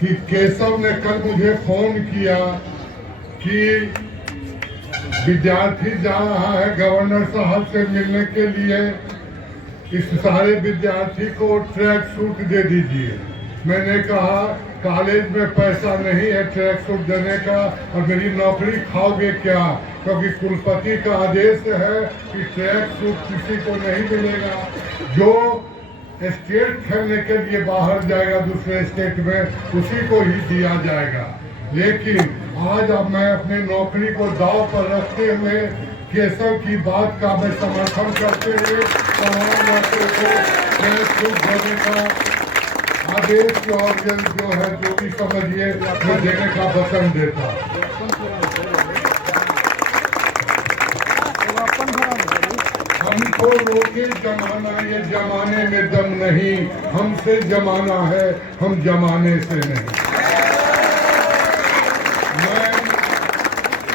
कि केशव ने कल मुझे फोन किया कि विद्यार्थी जा रहा है गवर्नर साहब से मिलने के लिए, इस सारे विद्यार्थी को ट्रैक सूट दे दीजिए। मैंने कहा कॉलेज में पैसा नहीं है ट्रैक सूट देने का, और मेरी नौकरी खाओगे क्या, क्योंकि कुलपति का आदेश है कि ट्रैक सूट किसी को नहीं मिलेगा। जो स्टेट खेलने के लिए बाहर जाएगा दूसरे स्टेट में उसी को ही दिया जाएगा। लेकिन आज अब मैं अपनी नौकरी को दांव पर रखते हुए केशव की बात का मैं समर्थन करते हुए तमाम लड़कों को ट्रैक सूट देने का आदेश और जो है जो भी समझिए मैं देने का वचन देता। हमको रोके जमाना, ये जमाने में दम नहीं, हमसे जमाना है, हम जमाने से नहीं।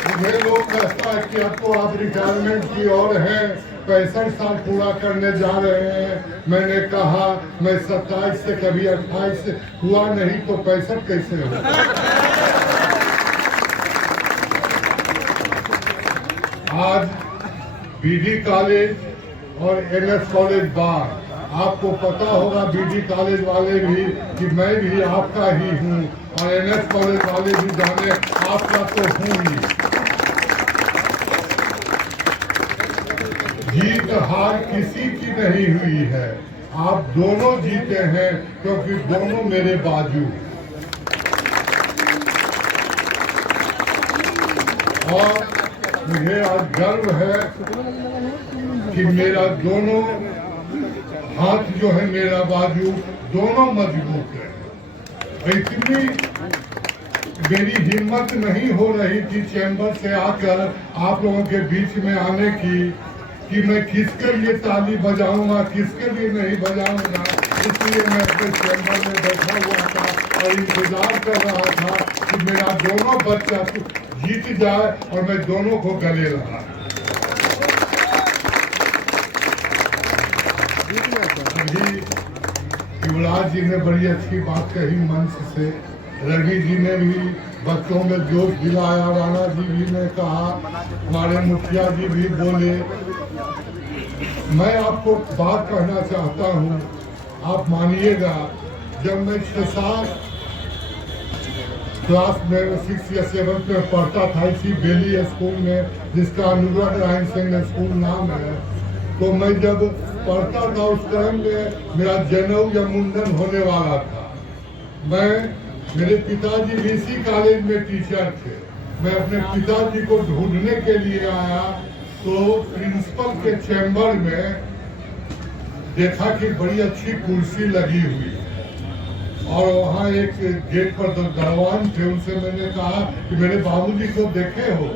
मुझे लोग कहता है कि अब तो आप रिटायरमेंट की ओर हैं, 65 साल पूरा करने जा रहे हैं। मैंने कहा मैं 27 से कभी 28 से हुआ नहीं तो 65 कैसे हो। आज बीडी कॉलेज और एनएस कॉलेज बार, आपको पता होगा बीडी कॉलेज वाले भी कि मैं भी आपका ही हूँ, और एनएस कॉलेज वाले भी जाने आपका तो हूँ ही। जीत हार किसी की नहीं हुई है, आप दोनों जीते हैं क्योंकि दोनों मेरे बाजू। और मुझे आज गर्व है कि मेरा दोनों हाथ जो है, मेरा बाजू दोनों मजबूत है। इतनी मेरी हिम्मत नहीं हो रही थी चैम्बर से आकर आप लोगों के बीच में आने की कि मैं किसके लिए ताली बजाऊंगा, किसके लिए नहीं बजाऊंगा। इसलिए मैं अपने चैम्बर में बैठा हुआ था और इंतजार कर रहा था कि मेरा दोनों बच्चा जीत जाए और मैं दोनों को गले लगा। युवराज जी ने बड़ी अच्छी बात कही मंच से, रवि जी ने भी बच्चों में जोश दिलाया, राणा जी भी ने कहा, हमारे मुखिया जी भी बोले। मैं आपको बात कहना चाहता हूँ, आप मानिएगा, जब मैं 6-7 क्लास में 6 या 7 में पढ़ता था इसी बेली स्कूल में, जिसका अनुग्रह नारायण सिंह स्कूल नाम है, तो मैं जब पढ़ता था उस टाइम में मेरा जनेऊ या मुंडन होने वाला था। मेरे पिताजी भी इसी कॉलेज में टीचर थे। मैं अपने पिताजी को ढूंढने के लिए आया तो प्रिंसिपल के चैम्बर में देखा कि बड़ी अच्छी कुर्सी लगी हुई है, और वहाँ एक गेट पर दरवान थे, उनसे मैंने कहा कि मेरे बाबूजी को देखे हो।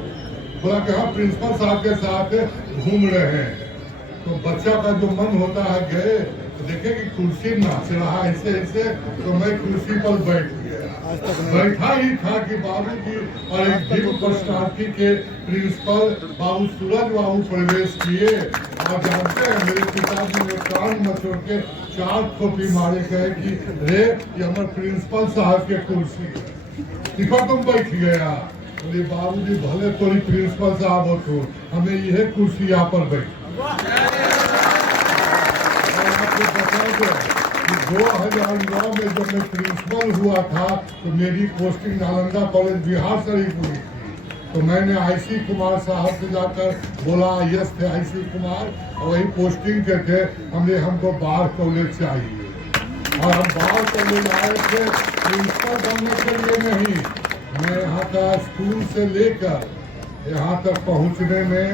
बोला कि हाँ प्रिंसिपल साहब के साथ घूम रहे हैं। तो बच्चा का जो मन होता है, गए तो देखे कि कुर्सी नाच रहा ऐसे ऐसे, तो मैं कुर्सी पर बैठ गया। बैठा ही था कि बाबूजी और एक जिम पर्सनालिटी के प्रिंसिपल बाबू सूरज बाबू प्रवेश किए, और जानते हैं मेरे पिताजी ने कान मचोड़ के 4 थोपी मारे, गए कि रे ये हमारे प्रिंसिपल साहब के कुर्सी है, टिकट तुम बैठ गया। बोले बाबूजी भले कोई प्रिंसिपल साहब हो तो हमें यह कुर्सी यहाँ पर बैठ। आपको बता दो कि 2009 में जब मैं प्रिंसिपल हुआ था तो मेरी पोस्टिंग नालंदा कॉलेज बिहार शरीफ हुई थी। तो मैंने आईसी कुमार साहब से जाकर बोला, यस थे आईसी कुमार और वही पोस्टिंग के थे, हमको बार कॉलेज चाहिए, और हम बार कॉलेज आए थे प्रिंसिपल बनने के लिए नहीं। मैं यहाँ का स्कूल से लेकर यहाँ तक पहुँचने में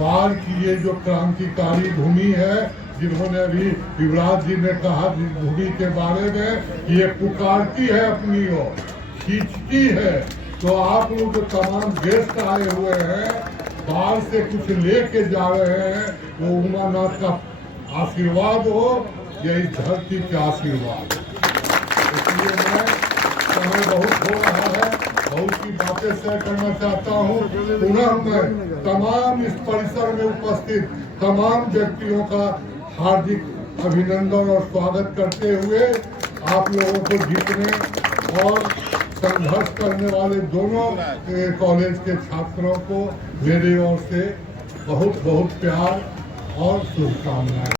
बार की ये जो क्रांतिकारी भूमि है, जिन्होंने अभी युवराज जी ने कहा जिस भूमि के बारे में, ये पुकारती है अपनी ओर, खींचती है। तो आप लोग जो तमाम गेस्ट आए हुए हैं, बाहर से कुछ लेके जा रहे हैं, वो उमानाथ का आशीर्वाद हो या इस धरती का आशीर्वाद। इसलिए मैं समय बहुत हो रहा है, बहुत सी बातें शेयर करना चाहता हूँ। पुनः मैं तमाम इस परिसर में उपस्थित तमाम व्यक्तियों का हार्दिक अभिनंदन और स्वागत करते हुए आप लोगों को जितने और संघर्ष करने वाले दोनों कॉलेज के छात्रों को मेरी ओर से बहुत बहुत प्यार और शुभकामनाएं।